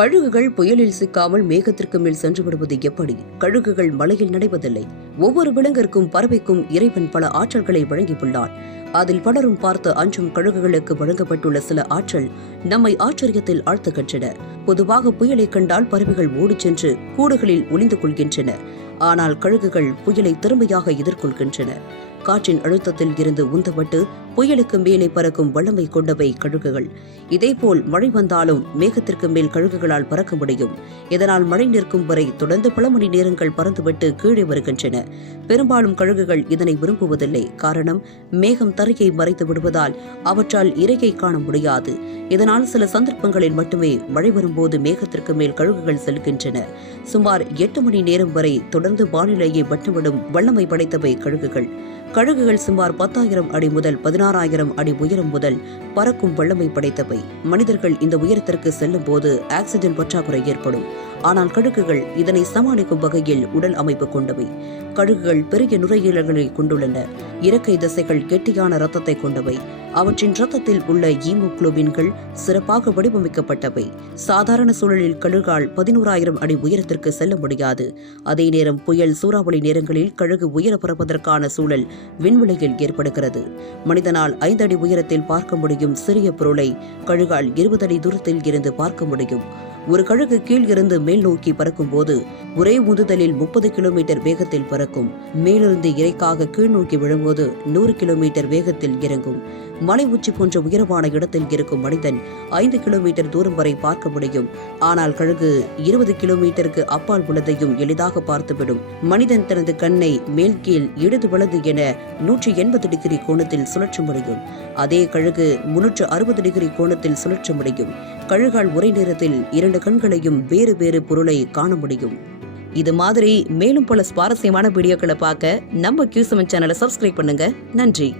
கழுகுகள் புயலில் சிக்காமல் மேகத்திற்கு மேல் சென்று விடுவது எப்படி? கழுகுகள் மலையில் நடைவதில்லை. ஒவ்வொரு விலங்கிற்கும் பறவைக்கும் இறைவன் பல ஆற்றல்களை வழங்கியுள்ளார். அதில் பலரும் பார்த்து அஞ்சும் கழுகுகளுக்கு வழங்கப்பட்டுள்ள சில ஆற்றல் நம்மை ஆச்சரியத்தில் ஆழ்த்துகின்றன. பொதுவாக புயலை கண்டால் பறவைகள் ஓடிச் சென்று கூடுகளில் ஒளிந்து கொள்கின்றன. ஆனால் கழுகுகள் புயலை திறமையாக எதிர்கொள்கின்றன. காற்றின் அழுத்தத்தில் இருந்து உந்தப்பட்டு புயலுக்கு மேலே பறக்கும் வல்லமை கொண்டவை கழுகுகள். இதேபோல் மழை வந்தாலும் மேகத்திற்கு மேல் கழுகுகளால் பறக்க முடியும். இதனால் மழை நிற்கும் வரை தொடர்ந்து பல மணி நேரங்கள் பறந்துவிட்டு கீழே வருகின்றன. பெரும்பாலும் கழுகுகள் இதனை விரும்புவதில்லை. காரணம், மேகம் தரையை மறைத்து விடுவதால் அவற்றால் இரையை காண முடியாது. இதனால் சில சந்தர்ப்பங்களில் மட்டுமே மழை வரும்போது மேகத்திற்கு மேல் கழுகுகள் செல்கின்றன. சுமார் 8 மணி நேரம் வரை தொடர்ந்து வானிலையை வட்டமிடும் வல்லமை படைத்தவை கழுகுகள். கழுகுகள் சுமார் 10,000 அடி முதல் 16,000 அடி உயரம் முதல் பறக்கும் வல்லமை படைத்தவை. மனிதர்கள் இந்த உயரத்திற்கு செல்லும் போது ஆக்சிஜன் பற்றாக்குறை ஏற்படும். ஆனால் கழுகுகள் இதனை சமாளிக்கும் வகையில் உடல் அமைப்பு கொண்டவை. கழுகுகள் பெரிய நுரையீரல்களை கொண்டுள்ளன. இறக்கை தசைகள் கெட்டியான இரத்தத்தை கொண்டவை. அவற்றின் இரத்தத்தில் உள்ள ஹீமோகுளோபின்கள் சிறப்பாக வடிவமைக்கப்பட்டவை. சாதாரண சூழலில் கழுகால் 11,000 அடி உயரத்திற்கு செல்ல முடியாது. அதே நேரம் புயல், சூறாவளி நேரங்களில் கழுகு உயர பறப்பதற்கான சூழல் விண்வெளியில் ஏற்படுகிறது. மனிதனால் 5 அடி உயரத்தில் பார்க்க முடியும் சிறிய பொருளை கழுகால் 20 அடி தூரத்தில் இருந்து பார்க்க முடியும். ஒரு கழுகு கீழ் இருந்து மேல் நோக்கி பறக்கும் போது ஒரே உந்துதலில் 30 கிலோமீட்டர் வேகத்தில் பறக்கும். மேலிருந்து இறைக்காக கீழ் நோக்கி விழும்போது 100 கிலோமீட்டர் வேகத்தில் இறங்கும். மலை உச்சி போன்ற உயரமான இடத்தில் இருக்கும் மனிதன் 5 கிலோமீட்டர் தூரம் வரை பார்க்க முடியும். ஆனால் கழுகு 20 கிலோமீட்டருக்கு அப்பால் உள்ளதையும் எளிதாக பார்த்துவிடும். மனிதன் தனது கண்ணை மேல் கீழ் இடது வலது என 180 டிகிரி கோணத்தில் சுழற்ற முடியும். அதே கழுகு 360 டிகிரி கோணத்தில் சுழற்ற முடியும். கழுகால் ஒரே நேரத்தில் 2 கண்களையும் வேறு வேறு பொருளை காண முடியும். இது மாதிரி மேலும் பல சுவாரஸ்யமான வீடியோக்களை பார்க்க நம்ம Q7 சேனலை சப்ஸ்கிரைப் பண்ணுங்க. நன்றி.